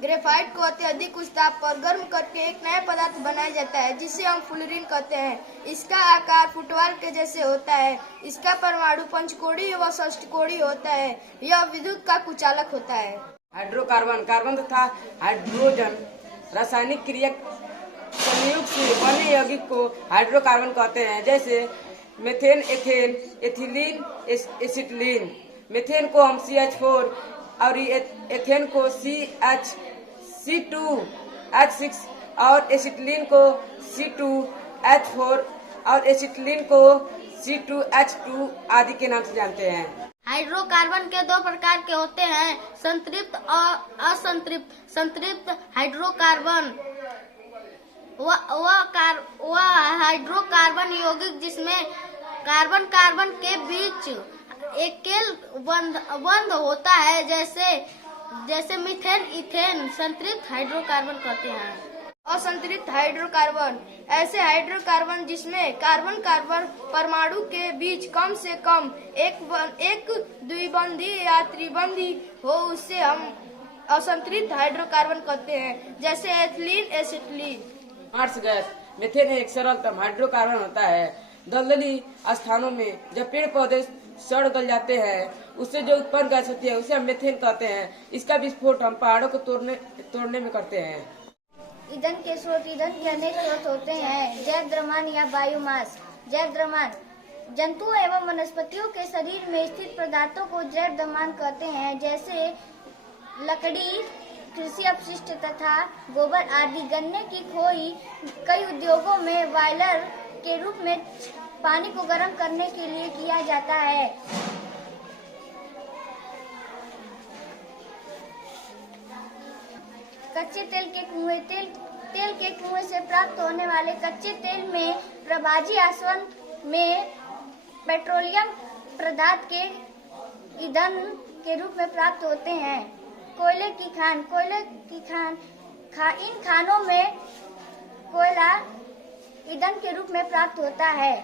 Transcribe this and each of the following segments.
Graphite को अत्यधिक उच्च ताप पर गर्म करके एक नया पदार्थ बनाया जाता है जिसे हम फ्लोरीन कहते हैं। इसका आकार फुटबॉल के जैसे होता है। इसका परमाणु पंचकोणीय व षष्ठकोणीय होता है। यह विद्युत का कुचालक होता है। हाइड्रोकार्बन कार्बन तथा हाइड्रोजन रासायनिक क्रिया संयुक्त से बने यौगिक को हाइड्रोकार्बन कहते हैं, जैसे methane, ethane, ethylene, acetylene. Methane को हम CH4 और एथेन को C2H6 और एसिटिलीन को C2H4 और एसिटिलीन को C2H2 आदि के नाम से जानते हैं। हाइड्रोकार्बन के दो प्रकार के होते हैं, संतृप्त और असंतृप्त। संतृप्त हाइड्रोकार्बन वह हाइड्रोकार्बन यौगिक जिसमें कार्बन कार्बन के बीच एकल बंध होता है, जैसे मीथेन, इथेन। संतृप्त हाइड्रोकार्बन कहते हैं। असंतृप्त हाइड्रोकार्बन ऐसे हाइड्रोकार्बन जिसमें कार्बन कार्बन परमाणु के बीच कम से कम एक द्विबंधी या त्रिबंधी हो, उससे हम असंतृप्त हाइड्रोकार्बन कहते हैं, जैसे ethylene, acetylene. Marsh gas methane एक सरलतम हाइड्रोकार्बन होता है। दलदली स्थानों में जब पेड़ पौधे सड़ गल जाते हैं, उससे जो उत्पन्न गैस होती है उसे हम मेथेन कहते हैं। इसका विस्फोट हम पहाड़ों को तोड़ने में करते हैं। ईंधन के स्रोत ईंधन के अनेक स्रोत होते हैं। जैव द्रव्यमान या बायोमास। जैव द्रव्यमान जंतुओं एवं वनस्पतियों के शरीर में स्थित पदार्थों को जैव द्रव्यमान कहते हैं, जैसे लकड़ी, कृषि अपशिष्ट तथा गोबर आदि। गन्ने की खोई कई उद्योगों में बॉयलर के रूप में पानी को गर्म करने के लिए किया जाता है। कच्चे तेल के कुएं। तेल के कुएं से प्राप्त होने वाले कच्चे तेल में प्रभाजी आसवन में पेट्रोलियम पदार्थ के ईंधन के रूप में प्राप्त होते हैं। कोयले की खान। इन खानों में कोयला ईंधन के रूप में प्राप्त होता है।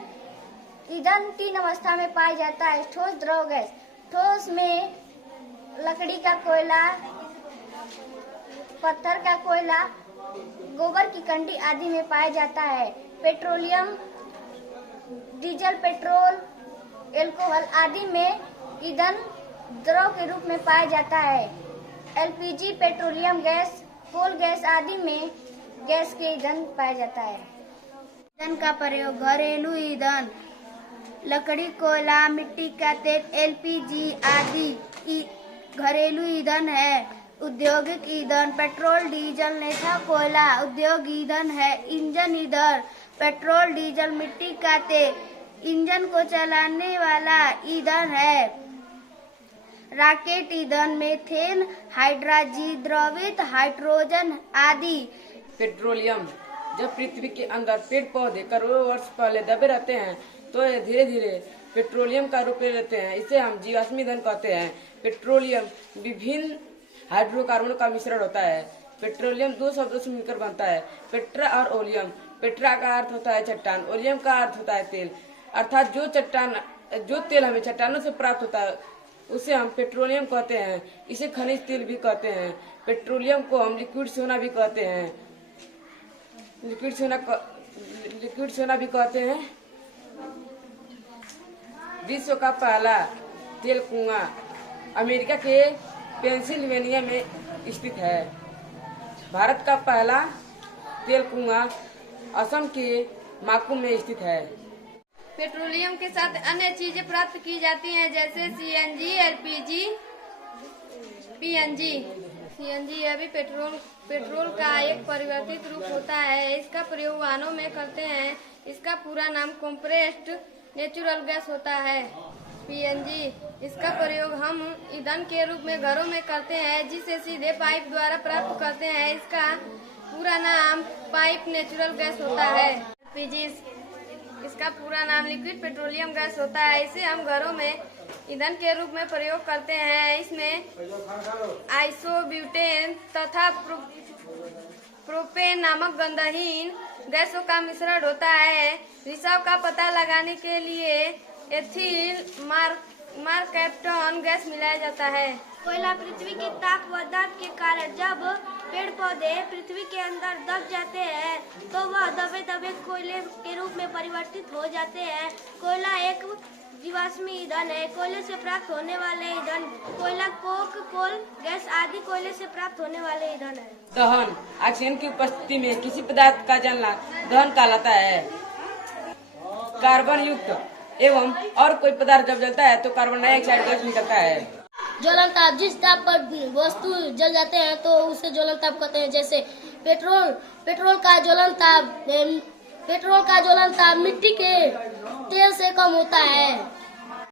ईंधन 3 अवस्था में पाया जाता है, ठोस, द्रव, गैस। ठोस में लकड़ी का कोयला, पत्थर का कोयला, गोबर की कंडी आदि में पाया जाता है। पेट्रोलियम, डीजल, पेट्रोल, एल्कोहल आदि में ईंधन द्रव के रूप में पाया जाता है। LPG, petroleum gas, coal gas आदि में गैस के ईंधन पाया जाता है। ईंधन का प्रयोग घरेलू ईंधन, लकड़ी, कोयला, मिट्टी का तेल, LPG आदि घरेलू ईंधन है। औद्योगिक ईंधन पेट्रोल, डीजल, नेथा, कोयला उद्योग ईंधन है। इंजन ईंधन पेट्रोल, डीजल, मिट्टी का तेल इंजन को चलाने वाला ईंधन है। रॉकेट ईंधन मेथेन, हाइड्रोजन, द्रवित हाइड्रोजन आदि। पेट्रोलियम जब पृथ्वी के अंदर पेड़ पौधे करोड़ों वर्ष पहले दबे रहते हैं तो ये धीरे धीरे पेट्रोलियम का रूप ले लेते हैं। इसे हम जीवाश्म ईंधन कहते हैं। पेट्रोलियम विभिन्न हाइड्रोकार्बनों का मिश्रण होता है। पेट्रोलियम 2 शब्दों से मिलकर बनता है, पेट्रा और ओलियम। पेट्रा का अर्थ होता है चट्टान, ओलियम का अर्थ होता है तेल। अर्थात जो तेल हमें चट्टानों से प्राप्त होता है उसे हम पेट्रोलियम कहते हैं। इसे खनिज तेल भी कहते हैं। पेट्रोलियम को हम लिक्विड सोना भी कहते हैं। लिक्विड सोना भी कहते हैं। विश्व का पहला तेल कुआं अमेरिका के पेंसिल्वेनिया में स्थित है। भारत का पहला तेल कुआं असम के माकू में स्थित है। पेट्रोलियम के साथ अन्य चीजें प्राप्त की जाती हैं, जैसे CNG, LPG, PNG। CNG यह भी पेट्रोल का एक परिवर्तित रूप होता है। इसका प्रयोग वाहनों में करते हैं। इसका पूरा नाम कंप्रेस्ड नेचुरल गैस होता है। PNG इसका प्रयोग हम ईंधन के रूप में घरों में करते हैं, जिसे सीधे पाइप द्वारा प्राप्त करते हैं। इसका पूरा नाम पाइप नेचुरल गैस होता है। LPG इसका पूरा नाम लिक्विड पेट्रोलियम गैस होता है। इसे हम घरों में ईंधन के रूप में प्रयोग करते हैं। इसमें आइसोब्यूटेन तथा प्रोपेन नामक गंधहीन गैसों का मिश्रण होता है। रिसाव का पता लगाने के लिए एथिल मार्कैप्टन गैस मिलाया जाता है। कोयला पृथ्वी के ताप व दबाव के कारण जब पेड़ पौधे पृथ्वी के अंदर दब जाते हैं तो वह दबे दबे कोयले के रूप में परिवर्तित हो जाते हैं। कोयला एक जीवाश्मी ईंधन है। कोयले से प्राप्त होने वाले ईंधन कोयला, कोक, कोल गैस आदि कोयले से प्राप्त होने वाले ईंधन है। दहन ऑक्सीजन की उपस्थिति में किसी पदार्थ का जलना दहन कहलाता है। कार्बन युक्त एवं और कोई पदार्थ जब जलता है तो कार्बन डाइऑक्साइड गैस निकलता है। ज्वलन ताप, जिस ताप पर वस्तु जल जाते हैं तो उसे ज्वलन ताप कहते हैं। जैसे पेट्रोल का ज्वलन ताप मिट्टी के तेल से कम होता है।